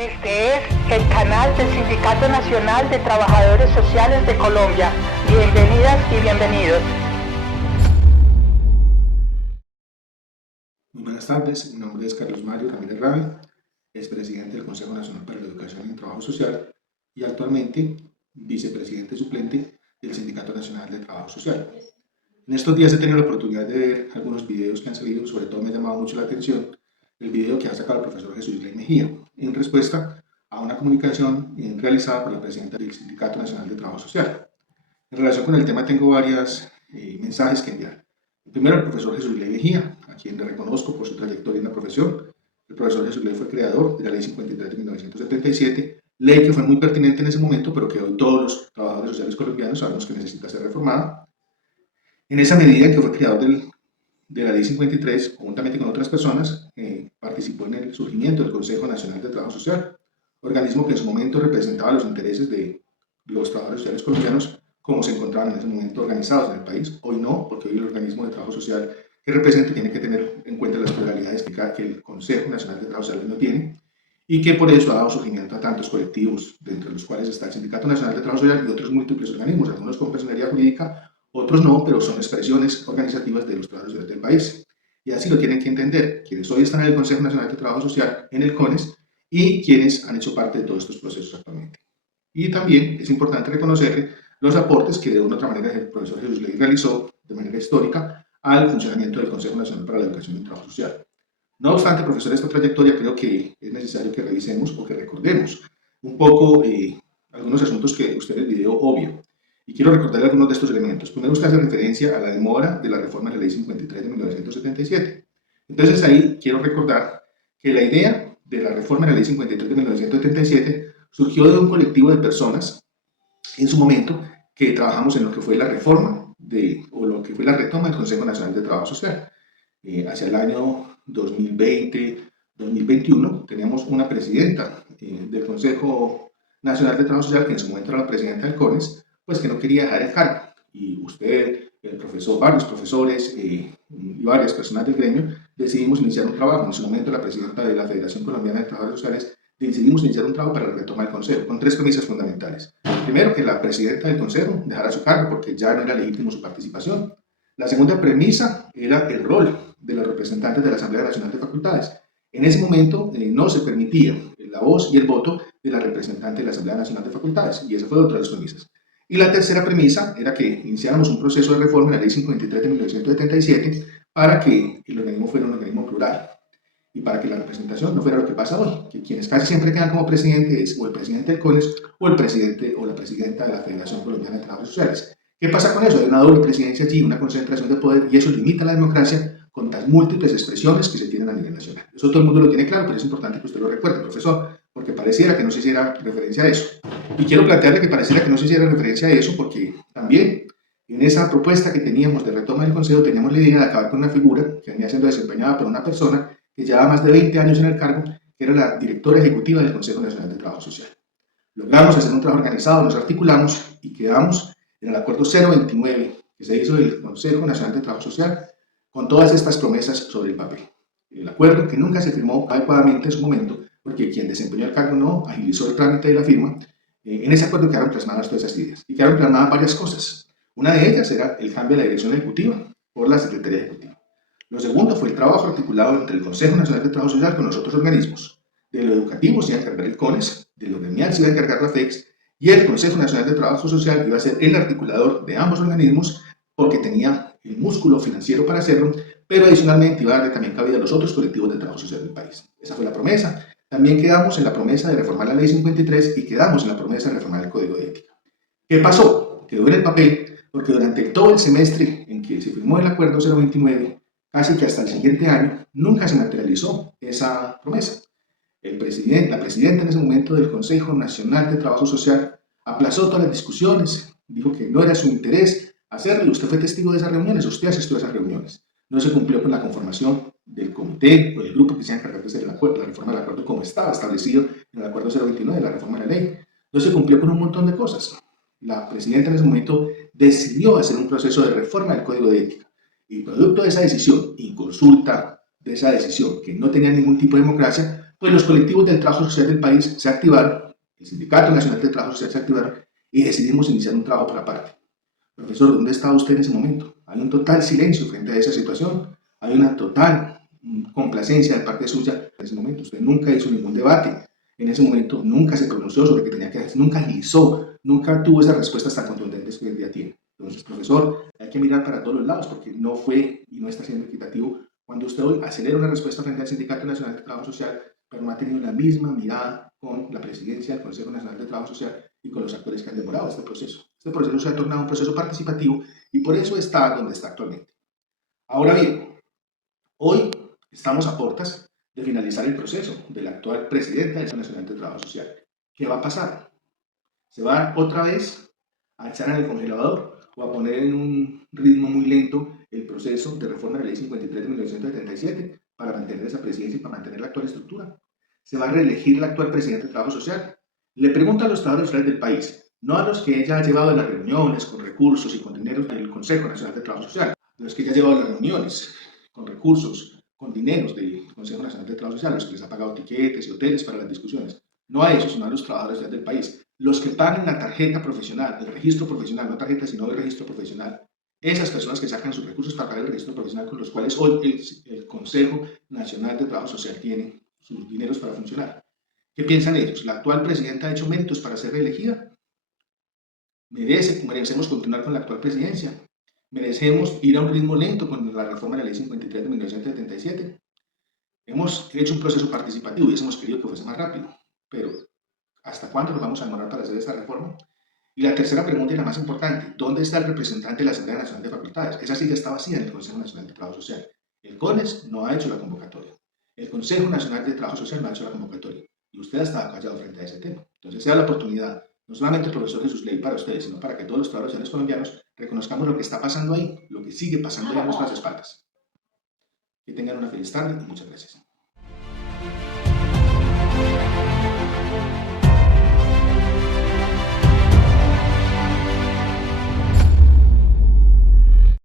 Este es el canal del Sindicato Nacional de Trabajadores Sociales de Colombia. Bienvenidas y bienvenidos. Muy buenas tardes, mi nombre es Carlos Mario Ramírez Rabe, es presidente del Consejo Nacional para la Educación y el Trabajo Social y actualmente vicepresidente suplente del Sindicato Nacional de Trabajo Social. En estos días he tenido la oportunidad de ver algunos videos que han salido, sobre todo me ha llamado mucho la atención el video que ha sacado el profesor Jesús Ley Mejía en respuesta a una comunicación realizada por la presidenta del Sindicato Nacional de Trabajo Social. En relación con el tema tengo varios mensajes que enviar. Primero, al profesor Jesús Ley Mejía, a quien le reconozco por su trayectoria en la profesión. El profesor Jesús Ley fue creador de la Ley 53 de 1977, ley que fue muy pertinente en ese momento, pero que hoy todos los trabajadores sociales colombianos sabemos que necesita ser reformada. En esa medida en que fue creador de la Ley 53, conjuntamente con otras personas, participó en el surgimiento del Consejo Nacional de Trabajo Social, organismo que en su momento representaba los intereses de los trabajadores sociales colombianos como se encontraban en ese momento organizados en el país. Hoy no, porque hoy el organismo de trabajo social que representa tiene que tener en cuenta las pluralidades que el Consejo Nacional de Trabajo Social no tiene, y que por eso ha dado surgimiento a tantos colectivos, entre los cuales está el Sindicato Nacional de Trabajo Social y otros múltiples organismos, algunos con personería jurídica, otros no, pero son expresiones organizativas de los trabajadores del país. Y así lo tienen que entender quienes hoy están en el Consejo Nacional de Trabajo Social, en el CONES, y quienes han hecho parte de todos estos procesos actualmente. Y también es importante reconocerle los aportes que de una u otra manera el profesor Jesús Ley realizó de manera histórica al funcionamiento del Consejo Nacional para la Educación y el Trabajo Social. No obstante, profesor, esta trayectoria creo que es necesario que revisemos o que recordemos un poco algunos asuntos que usted en el video obvio. Y quiero recordar algunos de estos elementos. Primero, usted hace referencia a la demora de la reforma de la Ley 53 de 1977. Entonces, ahí quiero recordar que la idea de la reforma de la Ley 53 de 1977 surgió de un colectivo de personas en su momento que trabajamos en lo que fue la reforma o lo que fue la retoma del Consejo Nacional de Trabajo Social. Hacia el año 2020-2021 teníamos una presidenta del Consejo Nacional de Trabajo Social, que en su momento era la presidenta del CONES, pues que no quería dejar el cargo. Y usted, el profesor, varios profesores y varias personas del gremio decidimos iniciar un trabajo. En su momento la presidenta de la Federación Colombiana de Trabajadores Sociales decidimos iniciar un trabajo para retomar el Consejo, con tres premisas fundamentales. Primero, que la presidenta del Consejo dejara su cargo porque ya no era legítimo su participación. La segunda premisa era el rol de los representantes de la Asamblea Nacional de Facultades. En ese momento no se permitía la voz y el voto de la representante de la Asamblea Nacional de Facultades, y esa fue otra de las premisas. Y la tercera premisa era que iniciáramos un proceso de reforma de la Ley 53 de 1977 para que el organismo fuera un organismo plural y para que la representación no fuera lo que pasa hoy, que quienes casi siempre quedan como presidente es o el presidente del CONES o el presidente o la presidenta de la Federación Colombiana de Trabajadores Sociales. ¿Qué pasa con eso? Hay una doble presidencia allí, una concentración de poder, y eso limita la democracia con las múltiples expresiones que se tienen a nivel nacional. Eso todo el mundo lo tiene claro, pero es importante que usted lo recuerde, profesor, porque pareciera que no se hiciera referencia a eso. Y quiero plantearle que pareciera que no se hiciera referencia a eso porque también en esa propuesta que teníamos de retoma del Consejo teníamos la idea de acabar con una figura que venía siendo desempeñada por una persona que llevaba más de 20 años en el cargo, que era la directora ejecutiva del Consejo Nacional de Trabajo Social. Logramos hacer un trabajo organizado, nos articulamos y quedamos en el acuerdo 029 que se hizo del Consejo Nacional de Trabajo Social con todas estas promesas sobre el papel. El acuerdo que nunca se firmó adecuadamente en su momento, porque quien desempeñó el cargo no agilizó el trámite de la firma. En ese acuerdo quedaron plasmadas todas esas ideas y quedaron plasmadas varias cosas. Una de ellas era el cambio de la dirección ejecutiva por la Secretaría Ejecutiva. Lo segundo fue el trabajo articulado entre el Consejo Nacional de Trabajo Social con los otros organismos. De lo educativo se iba a encargar el CONES, de lo gremial se iba a encargar la FEX, y el Consejo Nacional de Trabajo Social iba a ser el articulador de ambos organismos porque tenía el músculo financiero para hacerlo, pero adicionalmente iba a darle también cabida a los otros colectivos de trabajo social del país. Esa fue la promesa. También quedamos en la promesa de reformar la Ley 53 y quedamos en la promesa de reformar el Código de Ética. ¿Qué pasó? Quedó en el papel porque durante todo el semestre en que se firmó el Acuerdo 029, casi que hasta el siguiente año, nunca se materializó esa promesa. La presidenta en ese momento del Consejo Nacional de Trabajo Social aplazó todas las discusiones, dijo que no era su interés hacerlo. Usted fue testigo de esas reuniones, usted asistió a esas reuniones. No se cumplió con la conformación del comité o del grupo que se iba a encargar de hacer la reforma del acuerdo como estaba establecido en el Acuerdo 029, la reforma de la ley. No se cumplió con un montón de cosas. La presidenta en ese momento decidió hacer un proceso de reforma del Código de Ética. Y producto de esa decisión y consulta de esa decisión, que no tenía ningún tipo de democracia, pues los colectivos del trabajo social del país se activaron, el Sindicato Nacional del Trabajo Social se activaron y decidimos iniciar un trabajo por aparte. Profesor, ¿dónde estaba usted en ese momento? Hay un total silencio frente a esa situación, hay una total complacencia de parte suya en ese momento. Usted nunca hizo ningún debate, en ese momento nunca se pronunció sobre qué tenía que hacer, nunca agilizó, nunca tuvo esas respuestas tan contundentes que hoy día tiene. Entonces, profesor, hay que mirar para todos los lados porque no fue y no está siendo equitativo cuando usted hoy acelera una respuesta frente al Sindicato Nacional de Trabajo Social, pero no ha tenido la misma mirada con la presidencia del Consejo Nacional de Trabajo Social y con los actores que han demorado este proceso. Este proceso se ha tornado un proceso participativo y por eso está donde está actualmente. Ahora bien, hoy estamos a puertas de finalizar el proceso del actual presidente del Consejo Nacional de Trabajo Social. ¿Qué va a pasar? ¿Se va otra vez a echar en el congelador o a poner en un ritmo muy lento el proceso de reforma de la Ley 53 de 1977 para mantener esa presidencia y para mantener la actual estructura? ¿Se va a reelegir el actual presidente del Trabajo Social? Le pregunto a los trabajadores sociales del país, no a los que ella ha llevado a las reuniones con recursos y con dinero del Consejo Nacional de Trabajo Social, a los que ella ha llevado a las reuniones con recursos, con dineros del Consejo Nacional de Trabajo Social, los que les ha pagado tiquetes y hoteles para las discusiones. No a esos, sino a los trabajadores sociales del país. Los que pagan la tarjeta profesional, el registro profesional, no tarjeta, sino el registro profesional. Esas personas que sacan sus recursos para pagar el registro profesional con los cuales hoy el Consejo Nacional de Trabajo Social tiene sus dineros para funcionar. ¿Qué piensan ellos? ¿La actual presidenta ha hecho méritos para ser reelegida? ¿Merecemos continuar con la actual presidencia? ¿Merecemos ir a un ritmo lento con la reforma de la Ley 53 de 1977? Hemos hecho un proceso participativo y hemos querido que fuese más rápido, pero ¿hasta cuándo nos vamos a demorar para hacer esta reforma? Y la tercera pregunta y la más importante, ¿dónde está el representante de la Asamblea Nacional de Facultades? Esa silla está vacía en el Consejo Nacional de Trabajo Social. El CONES no ha hecho la convocatoria. El Consejo Nacional de Trabajo Social no ha hecho la convocatoria. Y usted ha estado callado frente a ese tema. Entonces, sea la oportunidad, no solamente el profesor Jesús Ley para ustedes, sino para que todos los trabajadores sociales colombianos reconozcamos lo que está pasando ahí, lo que sigue pasando ahí a nuestras espaldas. Que tengan una feliz tarde y muchas gracias.